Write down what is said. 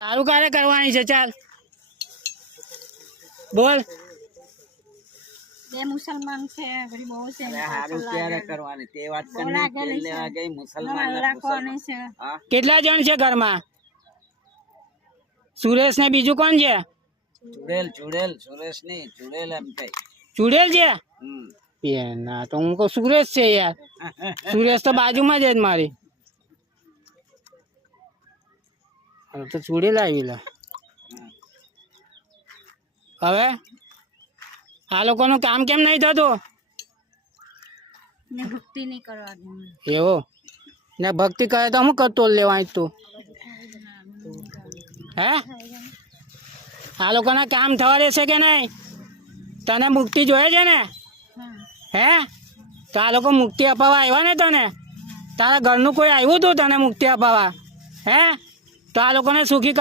તારું ક્યારે કરવાની છે? ચાલ બોલ. બે મુસલમાન છે, બધી બહુ છે. હારું ક્યારે કરવાની તે વાત કરીને તેલ લેવા ગઈ મુસલમાન છે. કેટલા જણ છે ઘરમાં? સુરેશ ને બીજું કોણ છે? ચુડેલ સુરેશ ની ચુડેલ એમ કઈ ચુડેલ છે. ના તો હું કહું સુરેશ છે યાર. સુરેશ તો બાજુમાં જ મારી. તો ચુડેલ આવી લે. હવે આ લોકોનું કામ કેમ નહીં થતું? ને ભક્તિ નહીં કરવા દે. એવો ને ભક્તિ કરે તો હું કરતો લેવાય તું? હે આ લોકોના કામ થવા દેશે કે નહીં? તને મુક્તિ જોઈએ છે ને? હે તો આ લોકો મુક્તિ અપાવવા આવ્યા ને તને? તારા ઘરનું કોઈ આવ્યું હતું તને મુક્તિ અપાવવા? હે તો આ લોકોને સુખી કર.